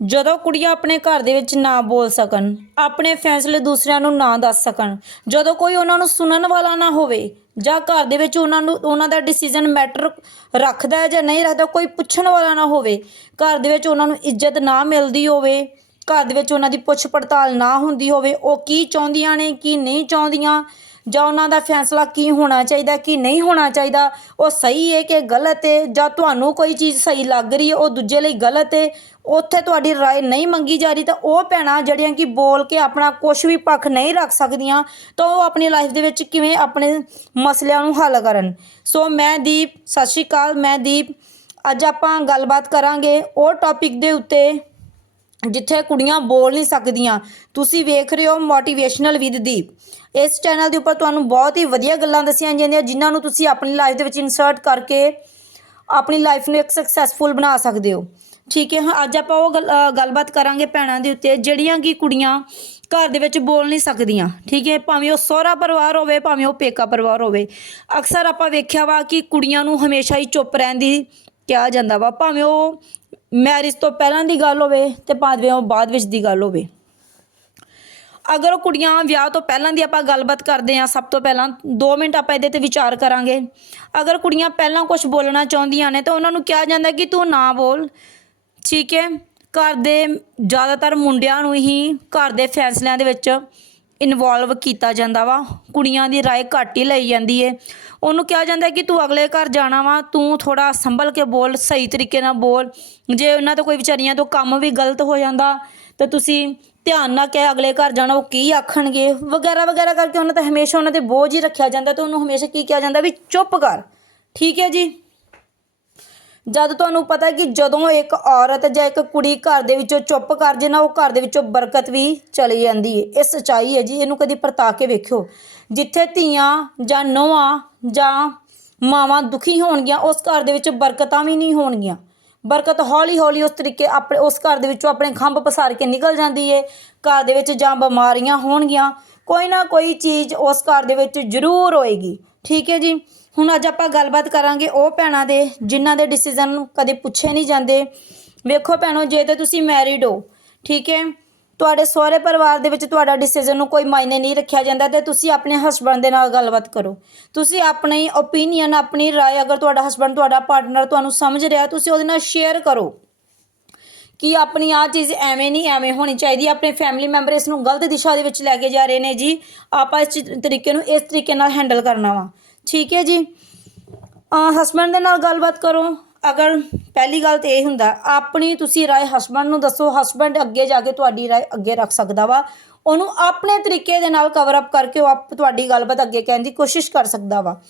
ਜਦੋਂ ਕੁੜੀਆਂ ਆਪਣੇ ਘਰ ਦੇ ਵਿੱਚ ਨਾ ਬੋਲ ਸਕਣ, ਆਪਣੇ ਫੈਸਲੇ ਦੂਸਰਿਆਂ ਨੂੰ ਨਾ ਦੱਸ ਸਕਣ, ਜਦੋਂ ਕੋਈ ਉਹਨਾਂ ਨੂੰ ਸੁਣਨ ਵਾਲਾ ਨਾ ਹੋਵੇ ਜਾਂ ਘਰ ਦੇ ਵਿੱਚ ਉਹਨਾਂ ਨੂੰ, ਉਹਨਾਂ ਦਾ ਡਿਸੀਜਨ ਮੈਟਰ ਰੱਖਦਾ ਹੈ ਜਾਂ ਨਹੀਂ ਰੱਖਦਾ, ਕੋਈ ਪੁੱਛਣ ਵਾਲਾ ਨਾ ਹੋਵੇ, ਘਰ ਦੇ ਵਿੱਚ ਉਹਨਾਂ ਨੂੰ ਇੱਜ਼ਤ ਨਾ ਮਿਲਦੀ ਹੋਵੇ ਘਰ ਦੇ ਵਿੱਚ ਉਹਨਾਂ ਦੀ ਪੁੱਛ ਪੜਤਾਲ ਨਾ ਹੁੰਦੀ ਹੋਵੇ ਉਹ ਕੀ ਚਾਹੁੰਦੀਆਂ ਨੇ ਕੀ ਨਹੀਂ ਚਾਹੁੰਦੀਆਂ ਜਾਂ ਉਹਨਾਂ ਦਾ ਫੈਸਲਾ ਕੀ ਹੋਣਾ ਚਾਹੀਦਾ ਕੀ ਨਹੀਂ ਹੋਣਾ ਚਾਹੀਦਾ ਉਹ ਸਹੀ ਹੈ ਕਿ ਗਲਤ ਹੈ ਜਾਂ ਤੁਹਾਨੂੰ ਕੋਈ ਚੀਜ਼ ਸਹੀ ਲੱਗ ਰਹੀ ਹੈ ਉਹ ਦੂਜੇ ਲਈ ਗਲਤ ਹੈ ਉੱਥੇ ਤੁਹਾਡੀ رائے ਨਹੀਂ ਮੰਗੀ ਜਾ ਰਹੀ ਤਾਂ ਉਹ ਭੈਣਾਂ ਜਿਹੜੀਆਂ ਕਿ ਬੋਲ ਕੇ ਆਪਣਾ ਕੁਝ ਵੀ ਪੱਖ ਨਹੀਂ ਰੱਖ ਸਕਦੀਆਂ ਤਾਂ ਉਹ ਆਪਣੀ ਲਾਈਫ ਦੇ ਵਿੱਚ ਕਿਵੇਂ ਆਪਣੇ ਮਸਲਿਆਂ ਨੂੰ ਹੱਲ ਕਰਨ ਸੋ ਮੈਂ ਦੀਪ ਸਤਿ ਸ਼੍ਰੀ ਅਕਾਲ ਮੈਂ ਦੀਪ ਅੱਜ ਆਪਾਂ ਗੱਲਬਾਤ ਕਰਾਂਗੇ ਉਹ ਟੌਪਿਕ ਦੇ ਉੱਤੇ ਜਿੱਥੇ ਕੁੜੀਆਂ ਬੋਲ ਨਹੀਂ ਸਕਦੀਆਂ। ਤੁਸੀਂ ਵੇਖ ਰਹੇ ਹੋ ਮੋਟੀਵੇਸ਼ਨਲ ਵਿਦ ਦੀਪ ਇਸ ਚੈਨਲ ਦੇ ਉੱਪਰ ਤੁਹਾਨੂੰ ਬਹੁਤ ਹੀ ਵਧੀਆ ਗੱਲਾਂ ਦੱਸੀਆਂ ਜਾਂਦੀਆਂ, ਜਿਨ੍ਹਾਂ ਨੂੰ ਤੁਸੀਂ ਆਪਣੀ ਲਾਈਫ ਦੇ ਵਿੱਚ ਇਨਸਰਟ ਕਰਕੇ ਆਪਣੀ ਲਾਈਫ ਨੂੰ ਇੱਕ ਸਕਸੈਸਫੁਲ ਬਣਾ ਸਕਦੇ ਹੋ। ਠੀਕ ਹੈ, ਅੱਜ ਆਪਾਂ ਉਹ ਗੱਲ- ਗੱਲਬਾਤ ਕਰਾਂਗੇ ਭੈਣਾਂ ਦੇ ਉੱਤੇ, ਜਿਹੜੀਆਂ ਕਿ ਕੁੜੀਆਂ ਘਰ ਦੇ ਵਿੱਚ ਬੋਲ ਨਹੀਂ ਸਕਦੀਆਂ। ਠੀਕ ਹੈ, ਭਾਵੇਂ ਉਹ ਸਹੁਰਾ ਪਰਿਵਾਰ ਹੋਵੇ, ਭਾਵੇਂ ਉਹ ਪੇਕਾ ਪਰਿਵਾਰ ਹੋਵੇ। ਅਕਸਰ ਆਪਾਂ ਵੇਖਿਆ ਵਾ ਕਿ ਕੁੜੀਆਂ ਨੂੰ ਹਮੇਸ਼ਾ ਹੀ ਚੁੱਪ ਰਹਿਣ ਦੀ ਕਿਹਾ ਜਾਂਦਾ ਵਾ, ਭਾਵੇਂ ਉਹ ਮੈਰਿਜ ਤੋਂ ਪਹਿਲਾਂ ਦੀ ਗੱਲ ਹੋਵੇ ਤੇ ਭਾਵੇਂ ਉਹ ਬਾਅਦ ਵਿੱਚ ਦੀ ਗੱਲ ਹੋਵੇ। ਅਗਰ ਉਹ ਕੁੜੀਆਂ ਵਿਆਹ ਤੋਂ ਪਹਿਲਾਂ ਦੀ ਆਪਾਂ ਗੱਲਬਾਤ ਕਰਦੇ ਹਾਂ, ਸਭ ਤੋਂ ਪਹਿਲਾਂ 2 ਮਿੰਟ ਆਪਾਂ ਇਹਦੇ ਤੇ ਵਿਚਾਰ ਕਰਾਂਗੇ। ਅਗਰ ਕੁੜੀਆਂ ਪਹਿਲਾਂ ਕੁਝ ਬੋਲਣਾ ਚਾਹੁੰਦੀਆਂ ਨੇ ਤਾਂ ਉਹਨਾਂ ਨੂੰ ਕਿਹਾ ਜਾਂਦਾ ਕਿ ਤੂੰ ਨਾ ਬੋਲ। ਠੀਕ ਹੈ? ਘਰ ਦੇ ਜ਼ਿਆਦਾਤਰ ਮੁੰਡਿਆਂ ਨੂੰ ਹੀ ਘਰ ਦੇ ਫੈਸਲਿਆਂ ਦੇ ਵਿੱਚ ਇਨਵੋਲਵ ਕੀਤਾ ਜਾਂਦਾ ਵਾ ਕੁੜੀਆਂ ਦੀ رائے ਘੱਟ ਹੀ ਲਈ ਜਾਂਦੀ ਏ ਉਹਨੂੰ ਕਿਹਾ ਜਾਂਦਾ ਕਿ ਤੂੰ ਅਗਲੇ ਘਰ ਜਾਣਾ ਵਾ ਤੂੰ ਥੋੜਾ ਸੰਭਲ ਕੇ ਬੋਲ ਸਹੀ ਤਰੀਕੇ ਨਾਲ ਬੋਲ ਜੇ ਉਹਨਾਂ ਤੋਂ ਕੋਈ ਵਿਚਾਰੀਆਂ ਤੋਂ ਕੰਮ ਵੀ ਗਲਤ ਹੋ ਜਾਂਦਾ ਤਾਂ ਤੁਸੀਂ ਧਿਆਨ ਨਾਲ ਕਿ ਅਗਲੇ ਘਰ ਜਾਣਾ ਉਹ ਕੀ ਆਖਣਗੇ ਵਗੈਰਾ ਵਗੈਰਾ ਕਰਕੇ ਉਹਨਾਂ ਤੇ ਹਮੇਸ਼ਾ ਉਹਨਾਂ ਤੇ ਬੋਝ ਹੀ ਰੱਖਿਆ ਜਾਂਦਾ ਤੇ ਉਹਨੂੰ ਹਮੇਸ਼ਾ ਕੀ ਕਿਹਾ ਜਾਂਦਾ ਵੀ ਚੁੱਪ ਕਰ ਠੀਕ ਹੈ ਜੀ ਜਦ ਤੁਹਾਨੂੰ ਪਤਾ ਕਿ ਜਦੋਂ ਇੱਕ ਔਰਤ ਜਾਂ ਇੱਕ ਕੁੜੀ ਘਰ ਦੇ ਵਿੱਚੋਂ ਚੁੱਪ ਕਰ ਜੇ ਨਾ, ਉਹ ਘਰ ਦੇ ਵਿੱਚੋਂ ਬਰਕਤ ਵੀ ਚਲੀ ਜਾਂਦੀ ਹੈ ਇਹ ਸਚਾਈ ਹੈ ਜੀ, ਇਹਨੂੰ ਕਦੀ ਪਰਤਾ ਕੇ ਵੇਖਿਓ। ਜਿੱਥੇ ਧੀਆਂ ਜਾਂ ਨੋਹਾਂ ਜਾਂ ਮਾਵਾਂ ਦੁਖੀ ਹੋਣਗੀਆਂ, ਉਸ ਘਰ ਦੇ ਵਿੱਚ ਬਰਕਤਾਂ ਵੀ ਨਹੀਂ ਹੋਣਗੀਆਂ। ਬਰਕਤ ਹੌਲੀ ਹੌਲੀ ਉਸ ਤਰੀਕੇ ਆਪਣੇ, ਉਸ ਘਰ ਦੇ ਵਿੱਚੋਂ ਆਪਣੇ ਖੰਭ ਪਸਾਰ ਕੇ ਨਿਕਲ ਜਾਂਦੀ ਏ। ਘਰ ਦੇ ਵਿੱਚ ਜਾਂ ਬਿਮਾਰੀਆਂ ਹੋਣਗੀਆਂ, ਕੋਈ ਨਾ ਕੋਈ ਚੀਜ਼ ਉਸ ਘਰ ਦੇ ਵਿੱਚ ਜ਼ਰੂਰ ਹੋਏਗੀ। ਠੀਕ ਹੈ ਜੀ? ਹੁਣ ਅੱਜ ਆਪਾਂ ਗੱਲਬਾਤ ਕਰਾਂਗੇ ਉਹ ਭੈਣਾਂ ਦੇ ਜਿਨ੍ਹਾਂ ਦੇ ਡਿਸੀਜਨ ਕਦੇ ਪੁੱਛੇ ਨਹੀਂ ਜਾਂਦੇ ਵੇਖੋ ਭੈਣੋ ਜੇ ਤੇ ਤੁਸੀਂ ਮੈਰਿਡ ਹੋ ਠੀਕ ਹੈ ਤੁਹਾਡੇ ਸਹੁਰੇ ਪਰਿਵਾਰ ਦੇ ਵਿੱਚ ਤੁਹਾਡਾ ਡਿਸੀਜਨ ਨੂੰ ਕੋਈ ਮਾਇਨੇ ਨਹੀਂ ਰੱਖਿਆ ਜਾਂਦਾ ਤੇ ਤੁਸੀਂ ਆਪਣੇ ਹਸਬੰਡ ਦੇ ਨਾਲ ਗੱਲਬਾਤ ਕਰੋ ਤੁਸੀਂ ਆਪਣੀ ਓਪੀਨੀਅਨ ਆਪਣੀ رائے ਅਗਰ ਤੁਹਾਡਾ ਹਸਬੰਡ ਤੁਹਾਡਾ ਪਾਰਟਨਰ ਤੁਹਾਨੂੰ ਸਮਝ ਰਿਹਾ ਤੁਸੀਂ ਉਹਦੇ ਨਾਲ ਸ਼ੇਅਰ ਕਰੋ ਕਿ ਆਪਣੀ ਆ ਚੀਜ਼ ਐਵੇਂ ਨਹੀਂ ਐਵੇਂ ਹੋਣੀ ਚਾਹੀਦੀ ਆਪਣੇ ਫੈਮਿਲੀ ਮੈਂਬਰ ਇਸ ਨੂੰ ਗਲਤ ਦਿਸ਼ਾ ਦੇ ਵਿੱਚ ਲੈ ਕੇ ਜਾ ਰਹੇ ਨੇ ਜੀ ਆਪਾਂ ਇਸ ਚੀ- ਤਰੀਕੇ ਨੂੰ ਇਸ ਤਰੀਕੇ ਨਾਲ ਹੈਂਡਲ ਕਰਨਾ ਵਾ ਠੀਕ ਹੈ ਜੀ। ਹਸਬੰਡ ਦੇ ਨਾਲ ਗੱਲਬਾਤ ਕਰੋ। ਅਗਰ ਪਹਿਲੀ ਗੱਲ ਤੇ ਇਹ ਹੁੰਦਾ, ਆਪਣੀ ਤੁਸੀਂ ਰਾਏ ਹਸਬੰਡ ਨੂੰ ਦੱਸੋ। ਹਸਬੰਡ ਅੱਗੇ ਜਾ ਕੇ ਤੁਹਾਡੀ ਰਾਏ ਅੱਗੇ ਰੱਖ ਸਕਦਾ ਵਾ। ਉਹਨੂੰ ਆਪਣੇ ਤਰੀਕੇ ਦੇ ਨਾਲ ਕਵਰ ਅਪ ਕਰਕੇ ਉਹ ਆਪ ਤੁਹਾਡੀ ਗੱਲਬਾਤ ਅੱਗੇ ਕਹਿਣ ਦੀ ਕੋਸ਼ਿਸ਼ ਕਰ ਸਕਦਾ ਵਾ।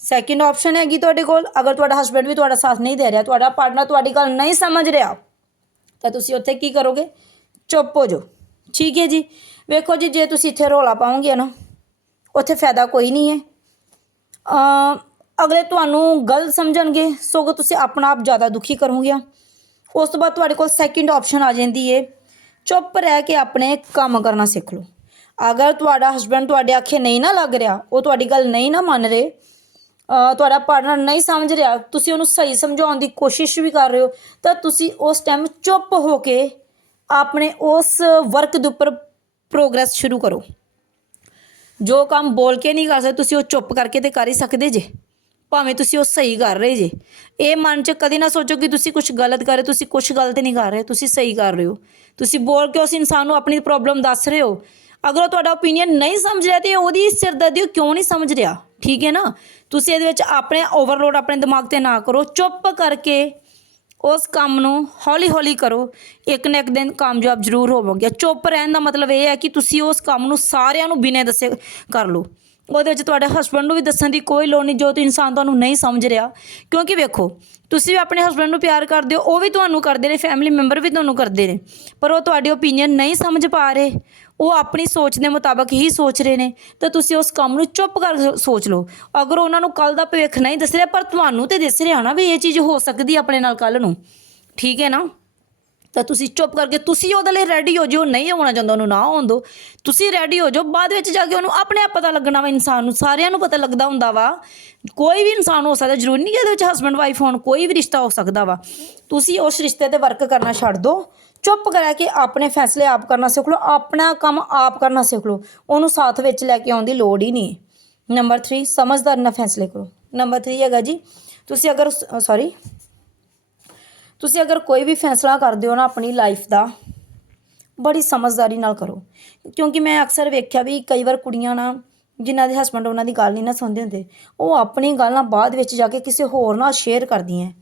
ਸੈਕਿੰਡ ਆਪਸ਼ਨ ਹੈਗੀ ਤੁਹਾਡੇ ਕੋਲ। ਅਗਰ ਤੁਹਾਡਾ ਹਸਬੰਡ ਵੀ ਤੁਹਾਡਾ ਸਾਥ ਨਹੀਂ ਦੇ ਰਿਹਾ, ਤੁਹਾਡਾ ਪਾਰਟਨਰ ਤੁਹਾਡੀ ਗੱਲ ਨਹੀਂ ਸਮਝ ਰਿਹਾ, ਤਾਂ ਤੁਸੀਂ ਉੱਥੇ ਕੀ ਕਰੋਗੇ? ਚੁੱਪ ਹੋ ਜਾਓ। ਠੀਕ ਹੈ ਜੀ। ਵੇਖੋ ਜੀ, ਜੇ ਤੁਸੀਂ ਇੱਥੇ ਰੋਲਾ ਪਾਉਂਗੇ ਨਾ, ਉੱਥੇ ਫਾਇਦਾ ਕੋਈ ਨਹੀਂ ਹੈ। ਅਗਲੇ ਤੁਹਾਨੂੰ ਗਲਤ ਸਮਝਣਗੇ ਸਗੋਂ ਤੁਸੀਂ ਆਪਣਾ ਆਪ ਜ਼ਿਆਦਾ ਦੁਖੀ ਕਰੋਗੇ ਉਸ ਤੋਂ ਬਾਅਦ ਤੁਹਾਡੇ ਕੋਲ ਸੈਕਿੰਡ ਆਪਸ਼ਨ ਆ ਜਾਂਦੀ ਏ, ਚੁੱਪ ਰਹਿ ਕੇ ਆਪਣੇ ਕੰਮ ਕਰਨਾ ਸਿੱਖ ਲਓ। ਅਗਰ ਤੁਹਾਡਾ ਹਸਬੰਡ ਤੁਹਾਡੇ ਆਖੇ ਨਹੀਂ ਨਾ ਲੱਗ ਰਿਹਾ, ਉਹ ਤੁਹਾਡੀ ਗੱਲ ਨਹੀਂ ਨਾ ਮੰਨ ਰਹੇ ਤੁਹਾਡਾ ਪਾਰਟਨਰ ਨਹੀਂ ਸਮਝ ਰਿਹਾ, ਤੁਸੀਂ ਉਹਨੂੰ ਸਹੀ ਸਮਝਾਉਣ ਦੀ ਕੋਸ਼ਿਸ਼ ਵੀ ਕਰ ਰਹੇ ਹੋ, ਤਾਂ ਤੁਸੀਂ ਉਸ ਟਾਈਮ ਚੁੱਪ ਹੋ ਕੇ ਆਪਣੇ ਉਸ ਵਰਕ ਦੇ ਉੱਪਰ ਪ੍ਰੋਗਰੈਸ ਸ਼ੁਰੂ ਕਰੋ। ਜੋ ਕੰਮ ਬੋਲ ਕੇ ਨਹੀਂ ਕਰ ਸਕਦੇ, ਤੁਸੀਂ ਉਹ ਚੁੱਪ ਕਰਕੇ ਤੇ ਕਰ ਹੀ ਸਕਦੇ ਜੇ। ਭਾਵੇਂ ਤੁਸੀਂ ਉਹ ਸਹੀ ਕਰ ਰਹੇ ਜੇ। ਇਹ ਮਨ 'ਚ ਕਦੇ ਨਾ ਸੋਚੋ ਕਿ ਤੁਸੀਂ ਕੁਝ ਗਲਤ ਕਰ ਰਹੇ, ਤੁਸੀਂ ਕੁਝ ਗਲਤ ਨਹੀਂ ਕਰ ਰਹੇ, ਤੁਸੀਂ ਸਹੀ ਕਰ ਰਹੇ ਹੋ। ਤੁਸੀਂ ਬੋਲ ਕੇ ਉਸ ਇਨਸਾਨ ਨੂੰ ਆਪਣੀ ਪ੍ਰੋਬਲਮ ਦੱਸ ਰਹੇ ਹੋ। ਅਗਰ ਉਹ ਤੁਹਾਡਾ ਓਪੀਨੀਅਨ ਨਹੀਂ ਸਮਝ ਰਿਹਾ ਤੇ ਉਹਦੀ ਸਿਰਦਰਦੀ ਉਹ ਕਿਉਂ ਨਹੀਂ ਸਮਝ ਰਿਹਾ? ਠੀਕ ਹੈ ਨਾ? ਤੁਸੀਂ ਇਹਦੇ ਵਿੱਚ ਆਪਣੇ ਓਵਰਲੋਡ ਆਪਣੇ ਦਿਮਾਗ ਤੇ ਨਾ ਕਰੋ। ਚੁੱਪ ਕਰਕੇ ਉਸ ਕੰਮ ਨੂੰ ਹੌਲੀ ਹੌਲੀ ਕਰੋ। ਇੱਕ ਨਾ ਇੱਕ ਦਿਨ ਕਾਮਯਾਬ ਜ਼ਰੂਰ ਹੋਵੋਗੇ। ਚੁੱਪ ਰਹਿਣ ਦਾ ਮਤਲਬ ਇਹ ਹੈ ਕਿ ਤੁਸੀਂ ਉਸ ਕੰਮ ਨੂੰ ਸਾਰਿਆਂ ਨੂੰ ਬਿਨਾਂ ਦੱਸੇ ਕਰ ਲਓ। ਉਹਦੇ ਵਿੱਚ ਤੁਹਾਡੇ ਹਸਬੰਡ ਨੂੰ ਵੀ ਦੱਸਣ ਦੀ ਕੋਈ ਲੋੜ ਨਹੀਂ, ਜੋ ਤੇ ਇਨਸਾਨ ਤੁਹਾਨੂੰ ਨਹੀਂ ਸਮਝ ਰਿਹਾ। ਕਿਉਂਕਿ ਵੇਖੋ, ਤੁਸੀਂ ਵੀ ਆਪਣੇ ਹਸਬੰਡ ਨੂੰ ਪਿਆਰ ਕਰਦੇ ਹੋ, ਉਹ ਵੀ ਤੁਹਾਨੂੰ ਕਰਦੇ ਨੇ ਫੈਮਿਲੀ ਮੈਂਬਰ ਵੀ ਤੁਹਾਨੂੰ ਕਰਦੇ ਨੇ। ਪਰ ਉਹ ਤੁਹਾਡੀ ਓਪੀਨੀਅਨ ਨਹੀਂ ਸਮਝ ਪਾ ਰਹੇ। ਉਹ ਆਪਣੀ ਸੋਚ ਦੇ ਮੁਤਾਬਕ ਹੀ ਸੋਚ ਰਹੇ ਨੇ, ਤਾਂ ਤੁਸੀਂ ਉਸ ਕੰਮ ਨੂੰ ਚੁੱਪ ਕਰ ਸੋਚ ਲਓ। ਅਗਰ ਉਹਨਾਂ ਨੂੰ ਕੱਲ ਦਾ ਭਵਿੱਖ ਨਹੀਂ ਦੱਸ ਰਿਹਾ, ਪਰ ਤੁਹਾਨੂੰ ਤੇ ਦਿਸ ਰਿਹਾ ਨਾ ਵੀ ਇਹ ਚੀਜ਼ ਹੋ ਸਕਦੀ ਆਪਣੇ ਨਾਲ ਕੱਲ ਨੂੰ, ਠੀਕ ਹੈ ਨਾ? ਤਾਂ ਤੁਸੀਂ ਚੁੱਪ ਕਰਕੇ ਤੁਸੀਂ ਉਹਦੇ ਲਈ ਰੈਡੀ ਹੋ ਜਿਓ, ਨਹੀਂ ਹੋਣਾ ਚਾਹੁੰਦਾ ਉਹਨੂੰ, ਨਾ ਹੋਣ ਦਿਓ ਤੁਸੀਂ ਰੈਡੀ ਹੋ ਜਾਓ, ਬਾਅਦ ਵਿੱਚ ਜਾ ਕੇ ਉਹਨੂੰ ਆਪਣੇ ਆਪ ਪਤਾ ਲੱਗਣਾ ਵਾ, ਇਨਸਾਨ ਨੂੰ, ਸਾਰਿਆਂ ਨੂੰ ਪਤਾ ਲੱਗਦਾ ਹੁੰਦਾ ਵਾ। ਕੋਈ ਵੀ ਇਨਸਾਨ ਹੋ ਸਕਦਾ, ਜ਼ਰੂਰੀ ਨਹੀਂ ਕਿ ਇਹਦੇ ਵਿੱਚ ਹਸਬੰਡ ਵਾਈਫ ਹੋਣ, ਕੋਈ ਵੀ ਰਿਸ਼ਤਾ ਹੋ ਸਕਦਾ ਵਾ। ਤੁਸੀਂ ਉਸ ਰਿਸ਼ਤੇ ਤੇ ਵਰਕ ਕਰਨਾ ਛੱਡ ਦਿਓ ਚੁੱਪ ਕਰਾ ਕੇ ਆਪਣੇ ਫੈਸਲੇ ਆਪ ਕਰਨਾ ਸਿੱਖ ਲਓ, ਆਪਣਾ ਕੰਮ ਆਪ ਕਰਨਾ ਸਿੱਖ ਲਓ। ਉਹਨੂੰ ਸਾਥ ਵਿੱਚ ਲੈ ਕੇ ਆਉਣ ਦੀ ਲੋੜ ਹੀ ਨਹੀਂ। ਨੰਬਰ 3 ਸਮਝਦਾਰ ਨਾਲ ਫੈਸਲੇ ਕਰੋ। ਨੰਬਰ 3 ਹੈਗਾ ਜੀ, ਤੁਸੀਂ ਅਗਰ ਸੌਰੀ ਤੁਸੀਂ ਅਗਰ ਕੋਈ ਵੀ ਫੈਸਲਾ ਕਰਦੇ ਹੋ ਨਾ ਆਪਣੀ ਲਾਈਫ ਦਾ, ਬੜੀ ਸਮਝਦਾਰੀ ਨਾਲ ਕਰੋ। ਕਿਉਂਕਿ ਮੈਂ ਅਕਸਰ ਵੇਖਿਆ ਵੀ ਕਈ ਵਾਰ ਕੁੜੀਆਂ ਨਾ, ਜਿਨ੍ਹਾਂ ਦੇ ਹਸਬੰਡ ਉਹਨਾਂ ਦੀ ਗੱਲ ਨਹੀਂ ਨਾ ਸੁਣਦੇ ਹੁੰਦੇ, ਉਹ ਆਪਣੀ ਗੱਲ ਬਾਅਦ ਵਿੱਚ ਜਾ ਕੇ ਕਿਸੇ ਹੋਰ ਨਾਲ ਸ਼ੇਅਰ ਕਰਦੀਆਂ।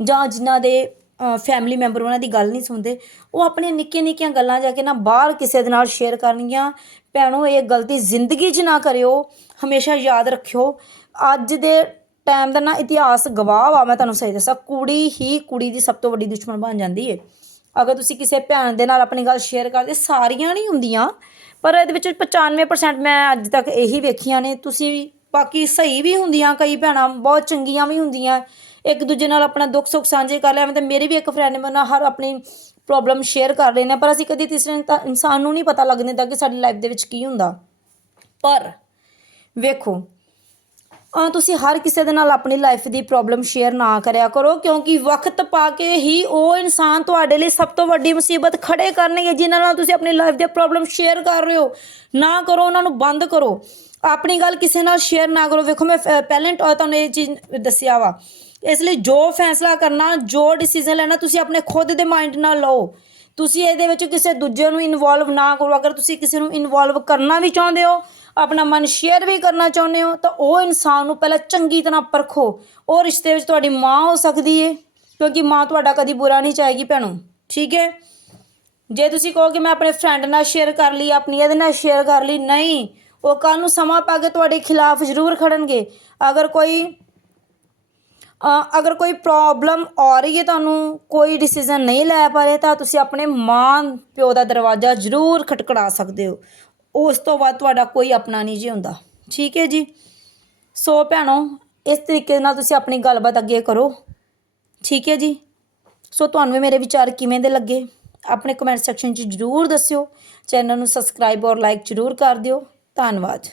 ਜਾਂ ਜਿਨ੍ਹਾਂ ਦੇ ਫੈਮਿਲੀ ਮੈਂਬਰ ਉਹਨਾਂ ਦੀ ਗੱਲ ਨਹੀਂ ਸੁਣਦੇ। ਉਹ ਆਪਣੀਆਂ ਨਿੱਕੀਆਂ ਨਿੱਕੀਆਂ ਗੱਲਾਂ ਜਾ ਕੇ ਨਾ ਬਾਹਰ ਕਿਸੇ ਦੇ ਨਾਲ ਸ਼ੇਅਰ ਕਰਨੀਆਂ ਭੈਣੋ, ਇਹ ਗਲਤੀ ਜ਼ਿੰਦਗੀ 'ਚ ਨਾ ਕਰਿਓ। ਹਮੇਸ਼ਾ ਯਾਦ ਰੱਖਿਓ। ਅੱਜ ਦੇ ਟਾਈਮ ਦਾ ਨਾ ਇਤਿਹਾਸ ਗਵਾਹ ਆ ਮੈਂ ਤੁਹਾਨੂੰ ਸਹੀ ਦੱਸਾਂ। ਕੁੜੀ ਹੀ ਕੁੜੀ ਦੀ ਸਭ ਤੋਂ ਵੱਡੀ ਦੁਸ਼ਮਣ ਬਣ ਜਾਂਦੀ ਏ। ਅਗਰ ਤੁਸੀਂ ਕਿਸੇ ਭੈਣ ਦੇ ਨਾਲ ਆਪਣੀ ਗੱਲ ਸ਼ੇਅਰ ਕਰਦੇ, ਸਾਰੀਆਂ ਨਹੀਂ ਹੁੰਦੀਆਂ। ਪਰ ਇਹਦੇ ਵਿੱਚ 95% ਮੈਂ ਅੱਜ ਤੱਕ ਇਹੀ ਵੇਖੀਆਂ ਨੇ। ਤੁਸੀਂ ਬਾਕੀ ਸਹੀ ਵੀ ਹੁੰਦੀਆਂ, ਕਈ ਭੈਣਾਂ ਬਹੁਤ ਚੰਗੀਆਂ ਵੀ ਹੁੰਦੀਆਂ। ਇੱਕ ਦੂਜੇ ਨਾਲ ਆਪਣਾ ਦੁੱਖ ਸੁੱਖ ਸਾਂਝੇ ਕਰ ਲਿਆ ਮੈਂ ਤੇ ਮੇਰੀ ਵੀ ਇੱਕ ਫਰੈਂਡ ਨੇ ਮੇਰੇ ਨਾਲ ਹਰ ਆਪਣੀ ਪ੍ਰੋਬਲਮ ਸ਼ੇਅਰ ਕਰ ਰਹੇ ਨੇ ਪਰ ਅਸੀਂ ਕਦੀ ਤੀਸਰੇ ਇਨਤਾ- ਇਨਸਾਨ ਨੂੰ ਨਹੀਂ ਪਤਾ ਲੱਗਣ ਦਿੰਦਾ ਕਿ ਸਾਡੀ ਲਾਈਫ ਦੇ ਵਿੱਚ ਕੀ ਹੁੰਦਾ। ਪਰ ਵੇਖੋ ਆ ਤੁਸੀਂ ਹਰ ਕਿਸੇ ਦੇ ਨਾਲ ਆਪਣੀ ਲਾਈਫ ਦੀ ਪ੍ਰੋਬਲਮ ਸ਼ੇਅਰ ਨਾ ਕਰਿਆ ਕਰੋ, ਕਿਉਂਕਿ ਵਕਤ ਪਾ ਕੇ ਹੀ ਉਹ ਇਨਸਾਨ ਤੁਹਾਡੇ ਲਈ ਸਭ ਤੋਂ ਵੱਡੀ ਮੁਸੀਬਤ ਖੜੇ ਕਰਨਗੇ, ਜਿਨ੍ਹਾਂ ਨਾਲ ਤੁਸੀਂ ਆਪਣੀ ਲਾਈਫ ਦੇ ਪ੍ਰੋਬਲਮ ਸ਼ੇਅਰ ਕਰ ਰਹੇ ਹੋ। ਨਾ ਕਰੋ, ਉਹਨਾਂ ਨੂੰ ਬੰਦ ਕਰੋ। ਆਪਣੀ ਗੱਲ ਕਿਸੇ ਨਾਲ ਸ਼ੇਅਰ ਨਾ ਕਰੋ। ਵੇਖੋ, ਮੈਂ ਪਹਿਲਾਂ ਤੁਹਾਨੂੰ ਇਹ ਚੀਜ਼ ਦੱਸਿਆ ਵਾ ਇਸ ਲਈ ਜੋ ਫੈਸਲਾ ਕਰਨਾ, ਜੋ ਡਿਸੀਜਨ ਲੈਣਾ, ਤੁਸੀਂ ਆਪਣੇ ਖੁਦ ਦੇ ਮਾਈਂਡ ਨਾਲ ਲਓ। ਤੁਸੀਂ ਇਹਦੇ ਵਿੱਚ ਕਿਸੇ ਦੂਜੇ ਨੂੰ ਇਨਵੋਲਵ ਨਾ ਕਰੋ। ਅਗਰ ਤੁਸੀਂ ਕਿਸੇ ਨੂੰ ਇਨਵੋਲਵ ਕਰਨਾ ਵੀ ਚਾਹੁੰਦੇ ਹੋ, ਆਪਣਾ ਮਨ ਸ਼ੇਅਰ ਵੀ ਕਰਨਾ ਚਾਹੁੰਦੇ ਹੋ, ਤਾਂ ਉਹ ਇਨਸਾਨ ਨੂੰ ਪਹਿਲਾਂ ਚੰਗੀ ਤਰ੍ਹਾਂ ਪਰਖੋ। ਉਹ ਰਿਸ਼ਤੇ ਵਿੱਚ ਤੁਹਾਡੀ ਮਾਂ ਹੋ ਸਕਦੀ ਏ, ਕਿਉਂਕਿ ਮਾਂ ਤੁਹਾਡਾ ਕਦੀ ਬੁਰਾ ਨਹੀਂ ਚਾਹੇਗੀ ਭੈਣੋ। ਠੀਕ ਹੈ? ਜੇ ਤੁਸੀਂ ਕਹੋ ਕਿ ਮੈਂ ਆਪਣੇ ਫਰੈਂਡ ਨਾਲ ਸ਼ੇਅਰ ਕਰ ਲਈ, ਆਪਣੀ ਇਹਦੇ ਨਾਲ ਸ਼ੇਅਰ ਕਰ ਲਈ, ਨਹੀਂ। ਉਹ ਕੱਲ ਨੂੰ ਸਮਾਂ ਪਾ ਕੇ ਤੁਹਾਡੇ ਖਿਲਾਫ ਜ਼ਰੂਰ ਖੜਨਗੇ। ਅਗਰ ਕੋਈ ਅਗਰ ਕੋਈ ਪ੍ਰੋਬਲਮ ਆ ਰਹੀ ਹੈ, ਤੁਹਾਨੂੰ ਕੋਈ ਡਿਸੀਜਨ ਨਹੀਂ ਲੈ ਪਾ ਰਹੇ, ਤਾਂ ਤੁਸੀਂ ਆਪਣੇ ਮਾਂ, ਪਿਓ ਦਾ ਦਰਵਾਜ਼ਾ ਜ਼ਰੂਰ ਖਟਕੜਾ ਸਕਦੇ ਹੋ। ਉਸ ਤੋਂ ਬਾਅਦ ਤੁਹਾਡਾ ਕੋਈ ਆਪਣਾ ਨਹੀਂ ਜੀ ਹੁੰਦਾ। ਠੀਕ ਹੈ ਜੀ? ਸੋ ਭੈਣੋ, ਇਸ ਤਰੀਕੇ ਨਾਲ ਤੁਸੀਂ ਆਪਣੀ ਗੱਲਬਾਤ ਅੱਗੇ ਕਰੋ। ਠੀਕ ਹੈ ਜੀ? ਸੋ ਤੁਹਾਨੂੰ ਮੇਰੇ ਵਿਚਾਰ ਕਿਵੇਂ ਦੇ ਲੱਗੇ? ਆਪਣੇ ਕਮੈਂਟ ਸੈਕਸ਼ਨ 'ਚ ਜ਼ਰੂਰ ਦੱਸਿਓ। ਚੈਨਲ ਨੂੰ ਸਬਸਕ੍ਰਾਈਬ ਔਰ ਲਾਈਕ ਜ਼ਰੂਰ ਕਰ ਦਿਓ। ਧੰਨਵਾਦ।